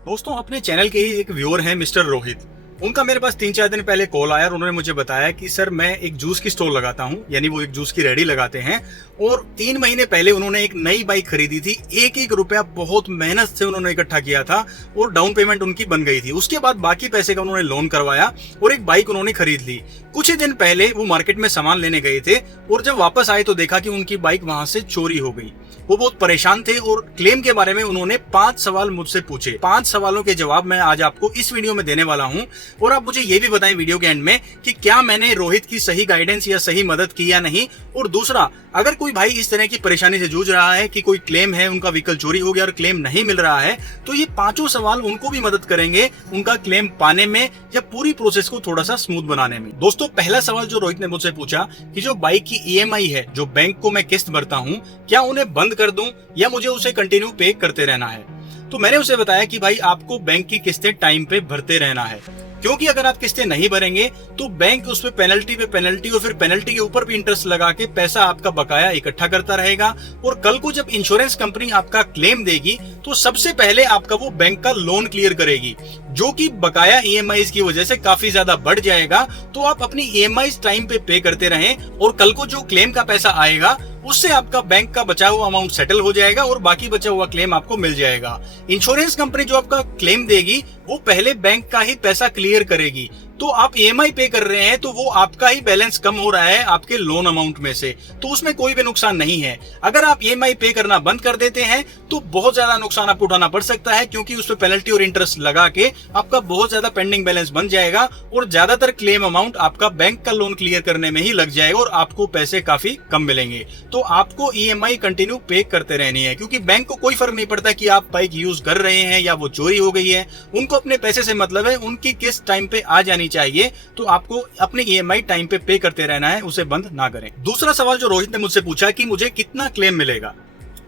दोस्तों अपने चैनल के ही एक व्यूअर हैं मिस्टर रोहित। उनका मेरे पास 3-4 दिन पहले कॉल आया और उन्होंने मुझे बताया कि सर मैं एक जूस की स्टॉल लगाता हूं, यानी वो एक जूस की रेडी लगाते हैं और 3 महीने पहले उन्होंने एक नई बाइक खरीदी थी। एक एक रुपया बहुत मेहनत से उन्होंने इकट्ठा किया था और डाउन पेमेंट उनकी बन गई थी। उसके बाद बाकी पैसे का उन्होंने लोन करवाया और एक बाइक उन्होंने खरीद ली। कुछ ही दिन पहले वो मार्केट में सामान लेने गए थे और जब वापस आए तो देखा कि उनकी बाइक वहां से चोरी हो गई। वो बहुत परेशान थे और क्लेम के बारे में उन्होंने 5 सवाल मुझसे पूछे। 5 सवालों के जवाब मैं आज आपको इस वीडियो में देने वाला हूं और आप मुझे ये भी बताएं वीडियो के एंड में कि क्या मैंने रोहित की सही गाइडेंस या सही मदद की या नहीं। और दूसरा, अगर कोई भाई इस तरह की परेशानी से जूझ रहा है कि कोई क्लेम है, उनका व्हीकल चोरी हो गया और क्लेम नहीं मिल रहा है, तो ये 5 सवाल उनको भी मदद करेंगे उनका क्लेम पाने में या पूरी प्रोसेस को थोड़ा सा स्मूथ बनाने में। दोस्तों पहला सवाल जो रोहित ने मुझसे पूछा कि जो बाइक की ईएमआई है, जो बैंक को मैं किस्त भरता हूँ, क्या उन्हें बंद कर दूं या मुझे उसे कंटिन्यू पे करते रहना है। तो मैंने उसे बताया कि भाई आपको बैंक की किस्तें टाइम पे भरते रहना है, क्योंकि अगर आप किस्तें नहीं भरेंगे तो बैंक उस पे पेनल्टी और फिर पेनल्टी के ऊपर भी इंटरेस्ट लगा के पैसा आपका बकाया इकट्ठा करता रहेगा। और कल को जब इंश्योरेंस कंपनी आपका क्लेम देगी तो सबसे पहले आपका वो बैंक का लोन क्लियर करेगी, जो कि बकाया ईएमआईज की वजह से काफी ज्यादा बढ़ जाएगा। तो आप अपनी ईएमआईज टाइम पे करते रहें और कल को जो क्लेम का पैसा आएगा उससे आपका बैंक का बचा हुआ अमाउंट सेटल हो जाएगा और बाकी बचा हुआ क्लेम आपको मिल जाएगा। इंश्योरेंस कंपनी जो आपका क्लेम देगी वो पहले बैंक का ही पैसा क्लियर करेगी। तो आप ईएमआई पे कर रहे हैं तो वो आपका ही बैलेंस कम हो रहा है आपके लोन अमाउंट में से, तो उसमें कोई भी नुकसान नहीं है। अगर आप ईएमआई पे करना बंद कर देते हैं तो बहुत ज्यादा नुकसान आपको उठाना पड़ सकता है, क्योंकि उस पर पेनल्टी और इंटरेस्ट लगा के आपका बहुत ज्यादा पेंडिंग बैलेंस बन जाएगा और ज्यादातर क्लेम अमाउंट आपका बैंक का लोन क्लियर करने में ही लग जाएगा और आपको पैसे काफी कम मिलेंगे। तो आपको ईएमआई कंटिन्यू पे करते रहनी है, क्योंकि बैंक को कोई फर्क नहीं पड़ता कि आप बाइक यूज कर रहे हैं या वो चोरी हो गई है। उनको अपने पैसे से मतलब है, उनकी किस्त टाइम पे आ जानी चाहिए। तो आपको अपनी ईएमआई टाइम पे करते रहना है, उसे बंद ना करें। दूसरा सवाल जो रोहित ने मुझसे पूछा कि मुझे कितना क्लेम मिलेगा।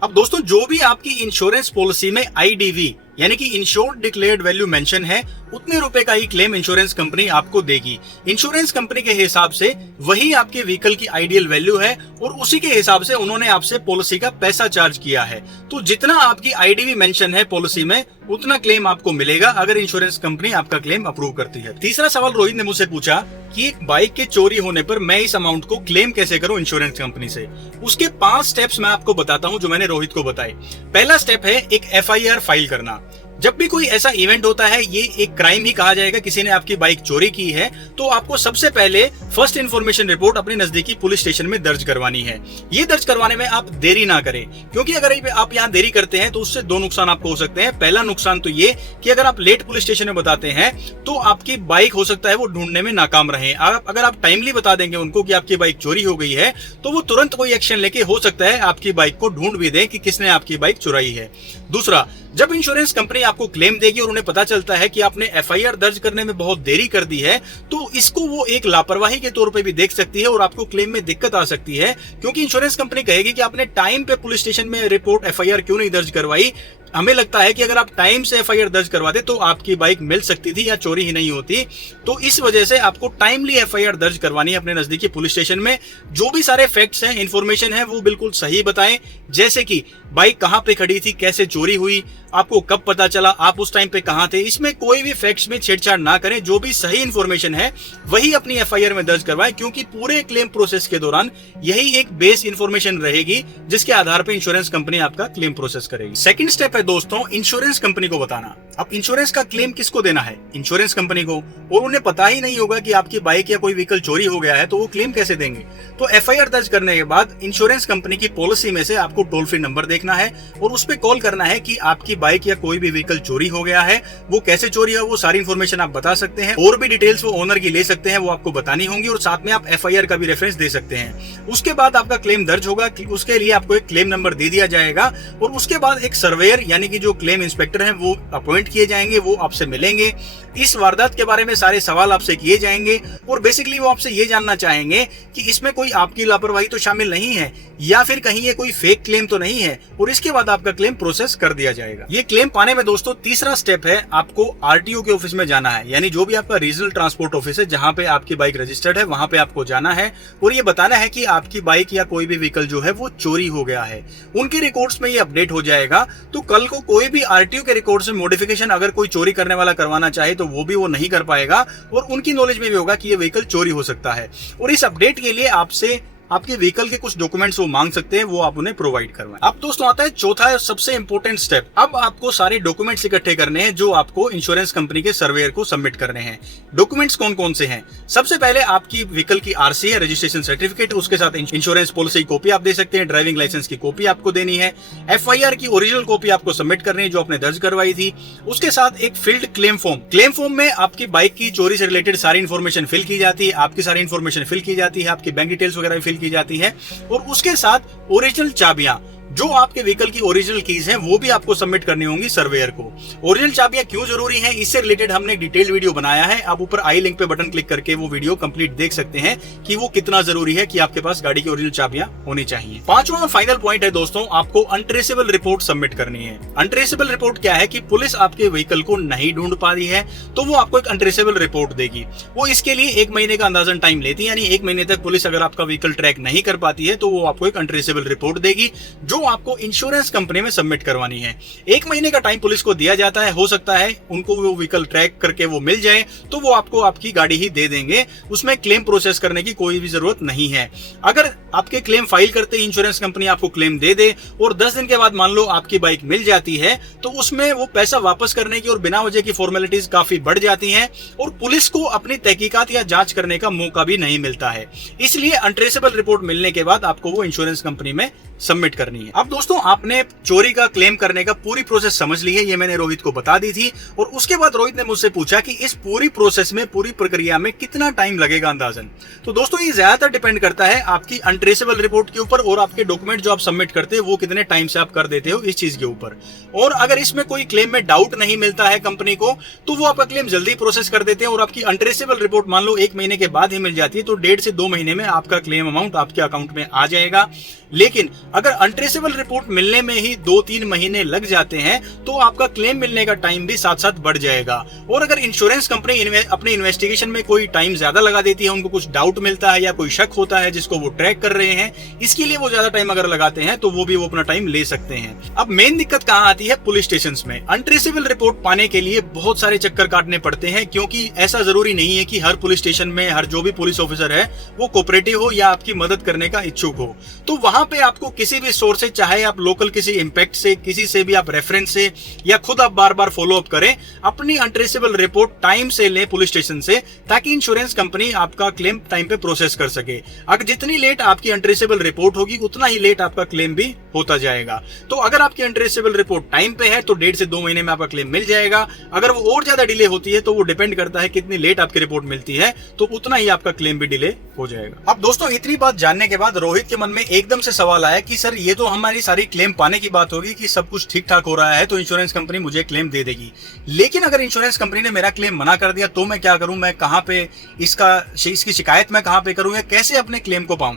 अब दोस्तों जो भी आपकी इंश्योरेंस पॉलिसी में आईडीवी यानी कि इंश्योर्ड डिक्लेयर्ड वैल्यू मेंशन है, उतने रुपए का ही क्लेम इंश्योरेंस कंपनी आपको देगी। इंश्योरेंस कंपनी के हिसाब से वही आपके व्हीकल की आइडियल वैल्यू है और उसी के हिसाब से उन्होंने आपसे पॉलिसी का पैसा चार्ज किया है। तो जितना आपकी आईडीवी मेंशन है पॉलिसी में उतना क्लेम आपको मिलेगा अगर इंश्योरेंस कंपनी आपका क्लेम अप्रूव करती है। तीसरा सवाल रोहित ने मुझसे पूछा कि एक बाइक के चोरी होने पर मैं इस अमाउंट को क्लेम कैसे करूं इंश्योरेंस कंपनी से। उसके 5 स्टेप्स मैं आपको बताता हूं जो मैंने रोहित को बताए। पहला स्टेप है एक एफआईआर फाइल करना। जब भी कोई ऐसा इवेंट होता है, ये एक क्राइम ही कहा जाएगा, किसी ने आपकी बाइक चोरी की है, तो आपको सबसे पहले फर्स्ट इन्फॉर्मेशन रिपोर्ट अपने नजदीकी पुलिस स्टेशन में दर्ज करवानी है। ये दर्ज करवाने में आप देरी ना करें, क्योंकि अगर आप यहाँ देरी करते हैं तो उससे 2 नुकसान आपको हो सकते हैं। पहला नुकसान तो ये कि अगर आप लेट पुलिस स्टेशन में बताते हैं तो आपकी बाइक हो सकता है वो ढूंढने में नाकाम रहे। अगर आप टाइमली बता देंगे उनको कि आपकी बाइक चोरी हो गई है तो वो तुरंत कोई एक्शन लेके हो सकता है आपकी बाइक को ढूंढ भी दें कि किसने आपकी बाइक चुराई है। दूसरा, जब इंश्योरेंस कंपनी आपको क्लेम देगी और उन्हें पता चलता है कि आपने एफआईआर दर्ज करने में बहुत देरी कर दी है, तो इसको वो एक लापरवाही के तौर पे भी देख सकती है और आपको क्लेम में दिक्कत आ सकती है, क्योंकि इंश्योरेंस कंपनी कहेगी कि आपने टाइम पे पुलिस स्टेशन में रिपोर्ट एफआईआर क्यों नहीं दर्ज करवाई। हमें लगता है कि अगर आप टाइम से एफआईआर दर्ज करवाते तो आपकी बाइक मिल सकती थी या चोरी ही नहीं होती। तो इस वजह से आपको टाइमली एफआईआर दर्ज करवानी है अपने नजदीकी पुलिस स्टेशन में। जो भी सारे फैक्ट्स हैं, इन्फॉर्मेशन है, वो बिल्कुल सही बताएं, जैसे कि बाइक कहां पे खड़ी थी, कैसे चोरी हुई, आपको कब पता चला, आप उस टाइम पे कहां थे। इसमें कोई भी फैक्ट्स में छेड़छाड़ ना करें। जो भी सही इन्फॉर्मेशन है वही अपनी एफआईआर में दर्ज करवाएं, क्योंकि पूरे क्लेम प्रोसेस के दौरान यही एक बेस इन्फॉर्मेशन रहेगी जिसके आधार पर इंश्योरेंस कंपनी आपका क्लेम प्रोसेस करेगी। सेकंड स्टेप है दोस्तों इंश्योरेंस कंपनी को बताना। अब इंश्योरेंस का क्लेम किसको देना है? इंश्योरेंस कंपनी को। और उन्हें पता ही नहीं होगा कि आपकी बाइक या कोई व्हीकल चोरी हो गया है, तो वो क्लेम कैसे देंगे? तो एफआईआर दर्ज करने के बाद इंश्योरेंस कंपनी की पॉलिसी में से आपको टोल फ्री नंबर देखना है और उस पर कॉल करना है कि आपकी बाइक या कोई भी व्हीकल चोरी हो गया है। वो कैसे चोरी है वो सारी इन्फॉर्मेशन आप बता सकते हैं, और भी डिटेल्स वो ओनर की ले सकते हैं, वो आपको बतानी होंगी, और साथ में आप एफआईआर का भी रेफरेंस दे सकते हैं। उसके बाद आपका क्लेम दर्ज होगा, उसके लिए आपको एक क्लेम नंबर दे दिया जाएगा और उसके बाद एक सर्वेयर यानी कि जो क्लेम इंस्पेक्टर हैं वो अपॉइंट किए जाएंगे, वो आपसे मिलेंगे। इस वारदात के बारे में सारे सवाल आपसे किए जाएंगे और बेसिकली वो आपसे ये जानना चाहेंगे कि इसमें कोई आपकी लापरवाही तो शामिल नहीं है या फिर कहीं ये कोई फेक क्लेम तो नहीं है, और इसके बाद आपका क्लेम प्रोसेस कर दिया जाएगा। ये क्लेम पाने में दोस्तों तीसरा स्टेप है, आपको आरटीओ के ऑफिस में जाना है, यानी जो भी आपका रीजनल ट्रांसपोर्ट ऑफिस है जहां पे आपकी बाइक रजिस्टर्ड है वहां पे आपको जाना है और ये बताना है कि आपकी बाइक या कोई भी व्हीकल जो है वो चोरी हो गया है। उनके रिकॉर्ड्स में ये अपडेट हो जाएगा, तो कल को कोई भी आरटीओ के रिकॉर्ड्स में मॉडिफिकेशन वेरिफिकेशन अगर कोई चोरी करने वाला करवाना चाहे तो वो भी वो नहीं कर पाएगा, और उनकी नॉलेज में भी होगा कि ये व्हीकल चोरी हो सकता है। और इस अपडेट के लिए आपसे आपके व्हीकल के कुछ डॉक्यूमेंट्स वो मांग सकते हैं, वो आप उन्हें प्रोवाइड करवाएं। अब दोस्तों आता है चौथा और सबसे इंपॉर्टेंट स्टेप। अब आपको सारे डॉक्यूमेंट्स इकट्ठे करने हैं जो आपको इंश्योरेंस कंपनी के सर्वेयर को सबमिट करने हैं। डॉक्यूमेंट्स कौन कौन से हैं? सबसे पहले आपकी व्हीकल की आरसी है, रजिस्ट्रेशन सर्टिफिकेट, उसके साथ इंश्योरेंस पॉलिसी कॉपी आप दे सकते हैं, ड्राइविंग लाइसेंस की कॉपी आपको देनी है, एफआईआर की ओरिजिनल कॉपी आपको सबमिट करनी है जो आपने दर्ज करवाई थी। उसके साथ एक field claim form, claim form में आपकी बाइक की चोरी से रिलेटेड सारी इन्फॉर्मेशन फिल की जाती है, आपकी सारी इन्फॉर्मेशन फिल की जाती है, आपकी बैंक डिटेल्स वगैरह फिल की जाती है, और उसके साथ ओरिजिनल चाबियां, जो आपके व्हीकल की ओरिजिनल कीज हैं वो भी आपको सबमिट करनी होंगी सर्वेयर को। ओरिजिनल चाबियां क्यों जरूरी हैं, इससे रिलेटेड हमने एक डिटेल्ड वीडियो बनाया है, आप ऊपर आई लिंक पे बटन क्लिक करके वो वीडियो कंप्लीट देख सकते हैं कि वो कितना जरूरी है कि आपके पास गाड़ी की ओरिजिनल चाबियां होनी चाहिए। पांचवा और फाइनल पॉइंट है दोस्तों, आपको अनट्रेसेबल रिपोर्ट सबमिट करनी है। अनट्रेसेबल रिपोर्ट क्या है कि पुलिस आपके व्हीकल को नहीं ढूंढ पा रही है तो वो आपको एक अनट्रेसेबल रिपोर्ट देगी। वो इसके लिए 1 महीने का अंदाजन टाइम लेती है, यानी 1 महीने तक पुलिस अगर आपका व्हीकल ट्रैक नहीं कर पाती है तो वो आपको एक अनट्रेसेबल रिपोर्ट देगी जो आपको इंश्योरेंस कंपनी में सबमिट करवानी है। 1 महीने का टाइम पुलिस को दिया जाता है, हो सकता है उनको वो व्हीकल ट्रैक करके वो मिल जाए तो वो आपको आपकी गाड़ी ही दे देंगे, उसमें क्लेम प्रोसेस करने की कोई भी जरूरत नहीं है। अगर आपके क्लेम फाइल करते ही इंश्योरेंस कंपनी आपको क्लेम दे दे और 10 दिन के बाद मान लो आपकी बाइक मिल जाती है तो उसमें वो पैसा वापस करने की और बिना वजह की फॉर्मेलिटीज काफी बढ़ जाती हैं और पुलिस को अपनी तहकीकात या जांच करने का मौका भी नहीं मिलता है। इसलिए अनट्रेसेबल रिपोर्ट मिलने के बाद आपको वो इंश्योरेंस कंपनी में सबमिट करनी है। अब दोस्तों आपने चोरी का क्लेम करने का पूरी प्रोसेस समझ ली है, ये मैंने रोहित को बता दी थी, और उसके बाद रोहित ने मुझसे पूछा कि इस पूरी प्रोसेस में, पूरी प्रक्रिया में कितना टाइम लगेगा अंदाजन। तो दोस्तों ये ज्यादातर डिपेंड करता है आपकी अनट्रेसेबल रिपोर्ट के ऊपर और आपके डॉक्यूमेंट जो आप सबमिट करते हो वो कितने टाइम से आप कर देते हो इस चीज के ऊपर। और अगर इसमें कोई क्लेम में डाउट नहीं मिलता है कंपनी को तो वो आपका क्लेम जल्दी प्रोसेस कर देते हैं और आपकी अनट्रेसेबल रिपोर्ट मान लो 1 महीने के बाद ही मिल जाती है तो 1.5 से 2 महीने में आपका क्लेम अमाउंट आपके अकाउंट में आ जाएगा। लेकिन अगर अनट्रेसेबल रिपोर्ट मिलने में ही 2-3 महीने लग जाते हैं तो आपका क्लेम मिलने का टाइम भी साथ साथ बढ़ जाएगा। और अगर इंश्योरेंस कंपनी अपने इन्वेस्टिगेशन में कोई टाइम ज्यादा लगा देती है, उनको कुछ डाउट मिलता है या कोई शक होता है जिसको वो ट्रैक कर रहे हैं, इसके लिए वो ज्यादा टाइम अगर लगाते हैं तो वो भी वो अपना टाइम ले सकते हैं। अब मेन दिक्कत कहाँ आती है? पुलिस स्टेशन में। अनट्रेसेबल रिपोर्ट पाने के लिए बहुत सारे चक्कर काटने पड़ते हैं, क्योंकि ऐसा जरूरी नहीं है कि हर पुलिस स्टेशन में हर जो भी पुलिस ऑफिसर है वो कोऑपरेटिव हो या आपकी मदद करने का इच्छुक हो। तो वहां पे आपको किसी भी सोर्स से, चाहे आप लोकल किसी इंपैक्ट से, किसी से भी आप रेफरेंस से या खुद आप बार बार फॉलो अप करें, अपनी अनट्रेसेबल रिपोर्ट टाइम से लें पुलिस स्टेशन से, ताकि इंश्योरेंस कंपनी आपका क्लेम टाइम पे प्रोसेस कर सके। अगर जितनी लेट आपकी अनट्रेसेबल रिपोर्ट होगी उतना ही लेट आपका क्लेम भी होता जाएगा। तो अगर आपकी अनट्रेसेबल रिपोर्ट टाइम पे है तो 1.5 से 2 महीने में आपका क्लेम मिल जाएगा। अगर वो और ज्यादा डिले होती है तो वो डिपेंड करता है कितनी लेट आपकी रिपोर्ट मिलती है, तो उतना ही आपका क्लेम भी डिले हो जाएगा। अब दोस्तों इतनी बात जानने के बाद रोहित के मन में एकदम से सवाल आया कि सर ये तो हमारी सारी क्लेम पाने की बात होगी कि सब कुछ ठीक ठाक हो रहा है तो इंश्योरेंस कंपनी मुझे क्लेम दे देगी, लेकिन अगर इंश्योरेंस कंपनी ने मेरा क्लेम मना कर दिया तो मैं क्या करूं? मैं कहां पे इसकी शिकायत मैं कहां पे करूं या कैसे अपने क्लेम को पाऊं?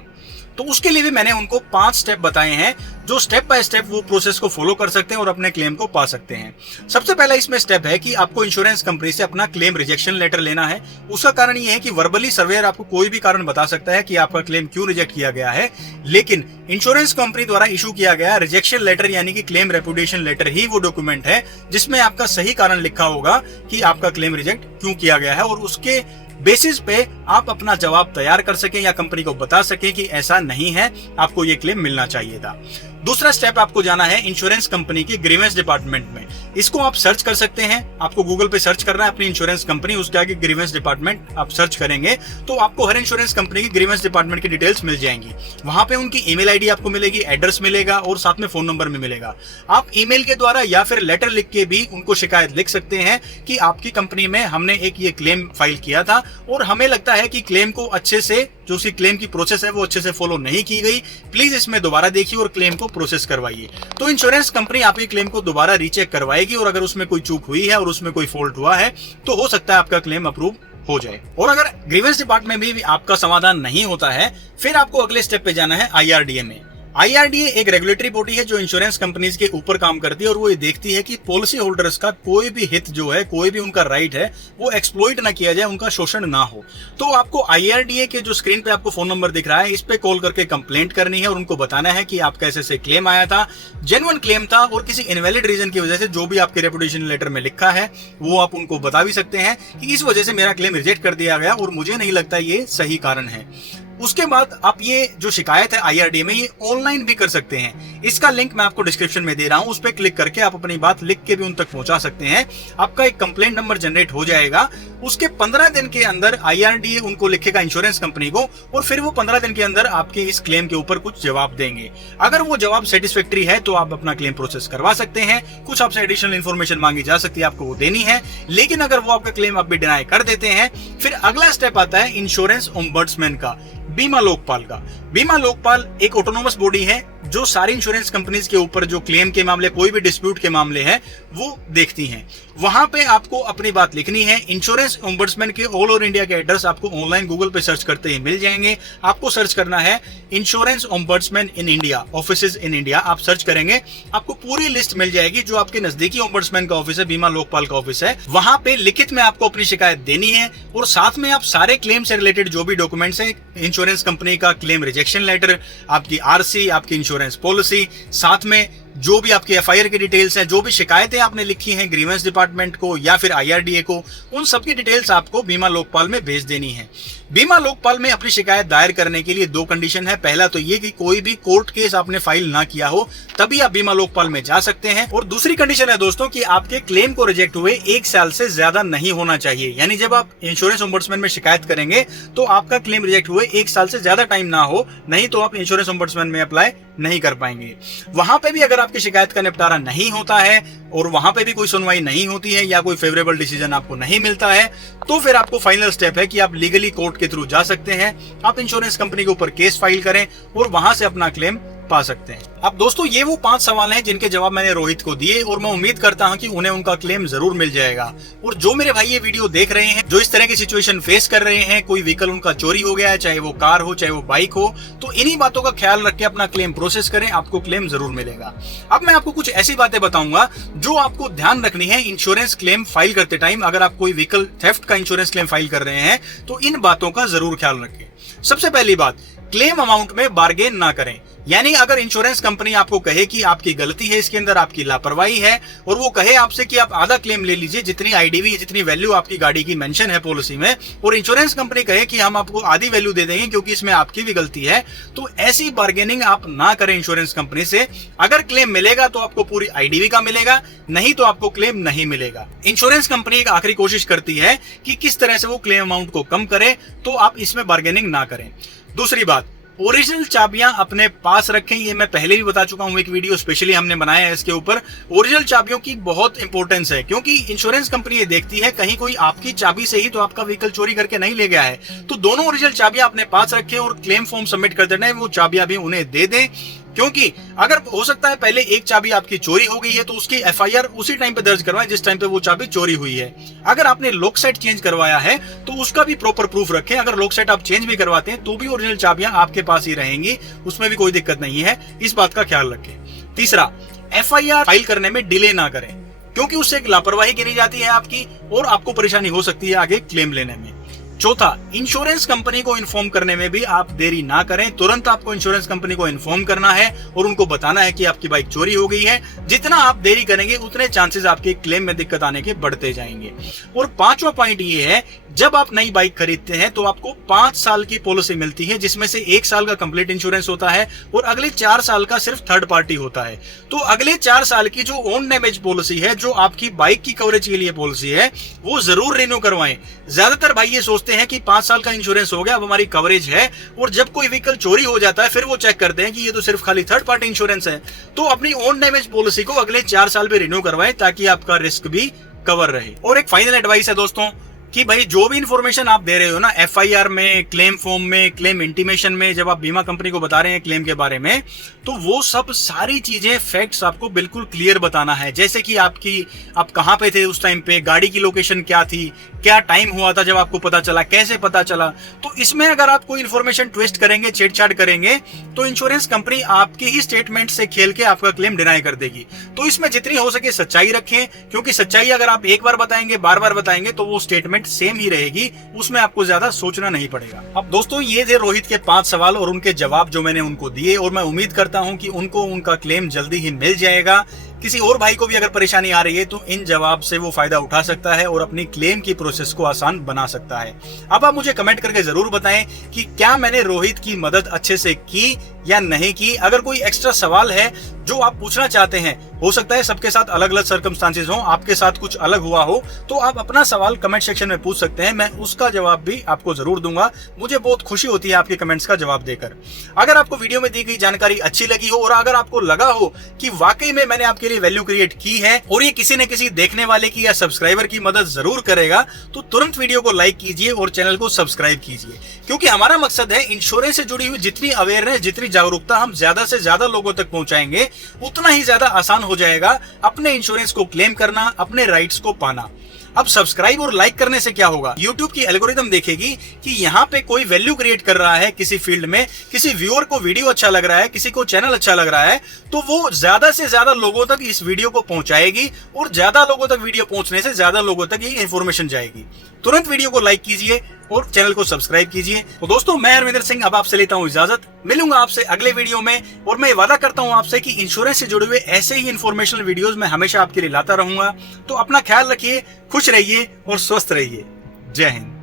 तो उसके लिए भी मैंने उनको 5 स्टेप बताए हैं जो स्टेप बाय स्टेप वो प्रोसेस को फॉलो कर सकते हैं और अपने क्लेम को पा सकते हैं। सबसे पहला इसमें स्टेप है कि आपको इंश्योरेंस कंपनी से अपना क्लेम रिजेक्शन लेटर लेना है। उसका कारण ये है कि वर्बली सर्वेयर आपको कोई भी कारण बता सकता है कि आपका क्लेम क्यों रिजेक्ट किया गया है, लेकिन इंश्योरेंस कंपनी द्वारा इशू किया गया रिजेक्शन लेटर यानी कि क्लेम रेपुटेशन लेटर ही वो डॉक्यूमेंट है जिसमें आपका सही कारण लिखा होगा कि आपका क्लेम रिजेक्ट क्यों किया गया है, और उसके बेसिस पे आप अपना जवाब तैयार कर सकें या कंपनी को बता सकें कि ऐसा नहीं है, आपको ये क्लेम मिलना चाहिए था। दूसरा स्टेप आपको जाना है इंश्योरेंस कंपनी के ग्रीवेंस डिपार्टमेंट में। इसको आप सर्च कर सकते हैं, आपको गूगल पे सर्च करना है अपनी इंश्योरेंस कंपनी, उसके आगे ग्रीवेंस डिपार्टमेंट आप सर्च करेंगे तो आपको हर इंश्योरेंस कंपनी की ग्रीवेंस डिपार्टमेंट की डिटेल्स मिल जाएंगी। वहां पे उनकी ईमेल आईडी आपको मिलेगी, एड्रेस मिलेगा और साथ में फोन नंबर भी मिलेगा। आप ईमेल के द्वारा या फिर लेटर लिख के भी उनको शिकायत लिख सकते हैं कि आपकी कंपनी में हमने एक ये क्लेम फाइल किया था और हमें लगता है कि क्लेम को अच्छे से, जो उसकी क्लेम की प्रोसेस है वो अच्छे से फॉलो नहीं की गई, प्लीज इसमें दोबारा देखिए और क्लेम को प्रोसेस करवाइए। तो इंश्योरेंस कंपनी आपकी क्लेम को दोबारा रीचेक करवाएगी और अगर उसमें कोई चूक हुई है और उसमें कोई फॉल्ट हुआ है तो हो सकता है आपका क्लेम अप्रूव हो जाए। और अगर ग्रीवेंस डिपार्टमेंट में भी आपका समाधान नहीं होता है, फिर आपको अगले स्टेप पे जाना है IRDA में। IRDA एक रेगुलेटरी बॉडी है जो इंश्योरेंस कंपनीज के ऊपर काम करती है और वो ये देखती है कि पॉलिसी होल्डर्स का कोई भी हित जो है, कोई भी उनका राइट है, वो एक्सप्लॉइट ना किया जाए, उनका शोषण ना हो। तो आपको IRDA के जो स्क्रीन पे आपको फोन नंबर दिख रहा है, इस पे कॉल करके कंप्लेंट करनी है और उनको बताना है कि आपका ऐसे क्लेम आया था, जेन्युइन क्लेम था और किसी इनवैलिड रीजन की वजह से जो भी आपके रेपुटेशन लेटर में लिखा है वो आप उनको बता भी सकते हैं कि इस वजह से मेरा क्लेम रिजेक्ट कर दिया गया और मुझे नहीं लगता ये सही कारण है। उसके बाद आप ये जो शिकायत है IRDA में, ये ऑनलाइन भी कर सकते हैं। इसका लिंक मैं आपको डिस्क्रिप्शन में दे रहा हूं, उस पर क्लिक करके आप अपनी बात लिख के भी उन तक पहुंचा सकते हैं। आपका एक कंप्लेंट नंबर जनरेट हो जाएगा, उसके 15 दिन के अंदर IRDA उनको लिखेगा इंश्योरेंस कंपनी को और फिर वो 15 दिन के अंदर आपके इस क्लेम के ऊपर कुछ जवाब देंगे। अगर वो जवाब सेटिस्फैक्टरी है तो आप अपना क्लेम प्रोसेस करवा सकते हैं। कुछ आपसे एडिशनल इन्फॉर्मेशन मांगी जा सकती है, आपको वो देनी है। लेकिन अगर वो आपका क्लेम आप भी डिनाई कर देते हैं, फिर अगला स्टेप आता है इंश्योरेंस ओम्बड्समैन का, बीमा लोकपाल का। बीमा लोकपाल एक ऑटोनोमस बॉडी है जो सारी इंश्योरेंस कंपनीज के ऊपर जो क्लेम के मामले, कोई भी डिस्प्यूट के मामले हैं, वो देखती हैं। वहां पे आपको अपनी बात लिखनी है। इंश्योरेंस ओम्बड्समैन के ऑल ओवर इंडिया के एड्रेस आपको ऑनलाइन गूगल पे सर्च करते ही मिल जाएंगे। आपको सर्च करना है insurance ombudsman in India, offices in India. आप सर्च करेंगे, आपको पूरी लिस्ट मिल जाएगी जो आपके नजदीकी ओम्बड्समैन का ऑफिस है, बीमा लोकपाल का ऑफिस है। वहां पे लिखित में आपको अपनी शिकायत देनी है और साथ में आप सारे क्लेम से रिलेटेड जो भी डॉक्यूमेंट्स हैं, इंश्योरेंस कंपनी का क्लेम रिजेक्शन लेटर, आपकी RC, आपकी इंश्योरेंस पॉलिसी, साथ में जो भी आपकी FIR की डिटेल्स हैं, जो भी शिकायतें आपने लिखी हैं ग्रीवेंस डिपार्टमेंट को या फिर IRDA को, उन सबकी डिटेल्स आपको बीमा लोकपाल में भेज देनी है। बीमा लोकपाल में अपनी शिकायत दायर करने के लिए 2 कंडीशन है। पहला तो ये कि कोई भी कोर्ट केस आपने फाइल ना किया हो, तभी आप बीमा लोकपाल में जा सकते हैं। और दूसरी कंडीशन है दोस्तों कि आपके क्लेम को रिजेक्ट हुए 1 साल से ज्यादा नहीं होना चाहिए। यानी जब आप इंश्योरेंस ओम्बड्समैन में शिकायत करेंगे तो आपका क्लेम रिजेक्ट हुए 1 साल से ज्यादा टाइम ना हो, नहीं तो आप इंश्योरेंस ओम्बड्समैन में अप्लाई नहीं कर पाएंगे। वहां पे भी अगर आपकी शिकायत का निपटारा नहीं होता है और वहां पे भी कोई सुनवाई नहीं होती है या कोई फेवरेबल डिसीजन आपको नहीं मिलता है, तो फिर आपको फाइनल स्टेप है कि आप लीगली कोर्ट के थ्रू जा सकते हैं। आप इंश्योरेंस कंपनी के ऊपर केस फाइल करें और वहां से अपना क्लेम पा सकते हैं। अब दोस्तों ये वो 5 सवाल हैं जिनके जवाब मैंने रोहित को दिए और मैं उम्मीद करता हूं कि उन्हें उनका क्लेम जरूर मिल जाएगा। और जो मेरे भाई ये वीडियो देख रहे हैं, जो इस तरह की सिचुएशन फेस कर रहे हैं, कोई व्हीकल उनका चोरी हो गया है, चाहे वो कार हो चाहे वो बाइक हो, तो इन्हीं बातों का ख्याल रख के अपना क्लेम प्रोसेस करें, आपको क्लेम जरूर मिलेगा। अब मैं आपको कुछ ऐसी बातें बताऊंगा जो आपको ध्यान रखनी है इंश्योरेंस क्लेम फाइल करते टाइम। अगर आप कोई व्हीकल थेफ्ट का इंश्योरेंस क्लेम फाइल कर रहे हैं तो इन बातों का जरूर ख्याल रखें। सबसे पहली बात, क्लेम अमाउंट में बार्गेन ना करें। यानी अगर इंश्योरेंस कंपनी आपको कहे कि आपकी गलती है, इसके अंदर आपकी लापरवाही है, और वो कहे आपसे कि आप आधा क्लेम ले लीजिए, जितनी IDV, जितनी वैल्यू आपकी गाड़ी की मेंशन है पॉलिसी में, और इंश्योरेंस कंपनी कहे कि हम आपको आधी वैल्यू दे देंगे क्योंकि इसमें आपकी भी गलती है, तो ऐसी बार्गेनिंग आप ना करें इंश्योरेंस कंपनी से। अगर क्लेम मिलेगा तो आपको पूरी IDV का मिलेगा, नहीं तो आपको क्लेम नहीं मिलेगा। इंश्योरेंस कंपनी एक आखिरी कोशिश करती है कि किस तरह से वो क्लेम अमाउंट को कम करे, तो आप इसमें बार्गेनिंग ना करें। दूसरी बात, ओरिजिनल चाबियां अपने पास रखें। ये मैं पहले भी बता चुका हूं, एक वीडियो स्पेशली हमने बनाया है इसके ऊपर। ओरिजिनल चाबियों की बहुत इंपॉर्टेंस है क्योंकि इंश्योरेंस कंपनी ये देखती है कहीं कोई आपकी चाबी से ही तो आपका व्हीकल चोरी करके नहीं ले गया है। तो दोनों ओरिजिनल चाबियां अपने पास रखें और क्लेम फॉर्म सबमिट करते टाइम वो चाबियां भी उन्हें दे दें, क्योंकि अगर हो सकता है पहले एक चाबी आपकी चोरी हो गई है तो उसकी FIR उसी टाइम पे दर्ज करवाएं जिस टाइम पे वो चाबी चोरी हुई है। अगर आपने लॉक सेट चेंज करवाया है तो उसका भी प्रॉपर प्रूफ रखें। अगर लॉक सेट आप चेंज भी करवाते हैं तो भी ओरिजिनल चाबियां आपके पास ही रहेंगी, उसमें भी कोई दिक्कत नहीं है, इस बात का ख्याल रखें। तीसरा, FIR फाइल करने में डिले ना करें क्योंकि उससे एक लापरवाही गिनी जाती है आपकी और आपको परेशानी हो सकती है आगे क्लेम लेने में। चौथा, इंश्योरेंस कंपनी को इन्फॉर्म करने में भी आप देरी ना करें। तुरंत आपको इंश्योरेंस कंपनी को इन्फॉर्म करना है और उनको बताना है कि आपकी बाइक चोरी हो गई है। जितना आप देरी करेंगे उतने चांसेस आपके क्लेम में दिक्कत आने के बढ़ते जाएंगे। और 5वां पॉइंट ये है, जब आप नई बाइक खरीदते हैं तो आपको 5 साल की पॉलिसी मिलती है जिसमें से 1 साल का कंप्लीट इंश्योरेंस होता है और अगले 4 साल का सिर्फ थर्ड पार्टी होता है। तो अगले 4 साल की जो ओन डैमेज पॉलिसी है, जो आपकी बाइक की कवरेज के लिए पॉलिसी है, वो जरूर रिन्यू करवाएं। ज्यादातर भाई ये सोचते हैं कि 5 साल का इंश्योरेंस हो गया, अब हमारी कवरेज है, और जब कोई व्हीकल चोरी हो जाता है फिर वो चेक करते हैं कि ये तो सिर्फ खाली थर्ड पार्टी इंश्योरेंस है। तो अपनी ओन डैमेज पॉलिसी को अगले 4 साल में रिन्यू करवाएं ताकि आपका रिस्क भी कवर रहे। और एक फाइनल एडवाइस है दोस्तों कि भाई जो भी इंफॉर्मेशन आप दे रहे हो ना एफआईआर में, क्लेम फॉर्म में, क्लेम इंटीमेशन में, जब आप बीमा कंपनी को बता रहे हैं क्लेम के बारे में, तो वो सब सारी चीजें, फैक्ट्स आपको बिल्कुल क्लियर बताना है। जैसे कि आप कहाँ पे थे उस टाइम पे, गाड़ी की लोकेशन क्या थी, क्या टाइम हुआ था जब आपको पता चला, कैसे पता चला। तो इसमें अगर आप कोई इन्फॉर्मेशन ट्विस्ट करेंगे, छेड़छाड़ करेंगे, तो इंश्योरेंस कंपनी आपके ही स्टेटमेंट से खेल के आपका क्लेम डिनाई कर देगी। तो इसमें जितनी हो सके सच्चाई रखें, क्योंकि सच्चाई अगर आप एक बार बताएंगे, बार बार बताएंगे, तो वो स्टेटमेंट सेम ही रहेगी, उसमें आपको ज्यादा सोचना नहीं पड़ेगा। अब दोस्तों ये थे रोहित के 5 सवाल और उनके जवाब जो मैंने उनको दिए, और मैं उम्मीद करता हूं कि उनको उनका क्लेम जल्दी ही मिल जाएगा। किसी और भाई को भी अगर परेशानी आ रही है तो इन जवाब से वो फायदा उठा सकता है और अपनी क्लेम की प्रोसेस को आसान बना सकता है। अब आप मुझे कमेंट करके जरूर बताएं कि क्या मैंने रोहित की मदद अच्छे से की या नहीं की। अगर कोई एक्स्ट्रा सवाल है जो आप पूछना चाहते हैं, हो सकता है सबके साथ अलग अलग सर्कमस्टांसेस हो, आपके साथ कुछ अलग हुआ हो, तो आप अपना सवाल कमेंट सेक्शन में पूछ सकते हैं, मैं उसका जवाब भी आपको जरूर दूंगा। मुझे बहुत खुशी होती है आपके कमेंट्स का जवाब देकर। अगर आपको वीडियो में दी गई जानकारी अच्छी लगी हो और अगर आपको लगा हो कि वाकई में मैंने आपके लिए वैल्यू क्रिएट की है और ये किसी न किसी देखने वाले की या सब्सक्राइबर की मदद जरूर करेगा, तो तुरंत वीडियो को लाइक कीजिए और चैनल को सब्सक्राइब कीजिए, क्योंकि हमारा मकसद है इंश्योरेंस से जुड़ी हुई जितनी अवेयरनेस, जितनी जागरूकता हम ज्यादा से ज्यादा लोगों तक पहुंचाएंगे, उतना ही ज्यादा आसान हो जाएगा अपने इंश्योरेंस को क्लेम करना, अपने राइट्स को पाना। अब सब्सक्राइब और लाइक करने से क्या होगा, YouTube की एल्गोरिदम देखेगी कि यहाँ पे कोई वैल्यू क्रिएट कर रहा है किसी फील्ड में, किसी व्यूअर को वीडियो अच्छा लग रहा है, किसी को चैनल अच्छा लग रहा है, तो वो ज्यादा से ज्यादा लोगों तक इस वीडियो को पहुंचाएगी और ज्यादा लोगों तक वीडियो पहुंचने से ज्यादा लोगों तक ये इंफॉर्मेशन जाएगी। तुरंत वीडियो को लाइक कीजिए और चैनल को सब्सक्राइब कीजिए। तो दोस्तों मैं हरविंदर सिंह अब आपसे लेता हूं इजाजत, मिलूंगा आपसे अगले वीडियो में, और मैं वादा करता हूं आपसे कि इंश्योरेंस से जुड़े हुए ऐसे ही इंफॉर्मेशनल वीडियोस मैं हमेशा आपके लिए लाता रहूंगा। तो अपना ख्याल रखिए, खुश रहिए और स्वस्थ रहिए। जय हिंद।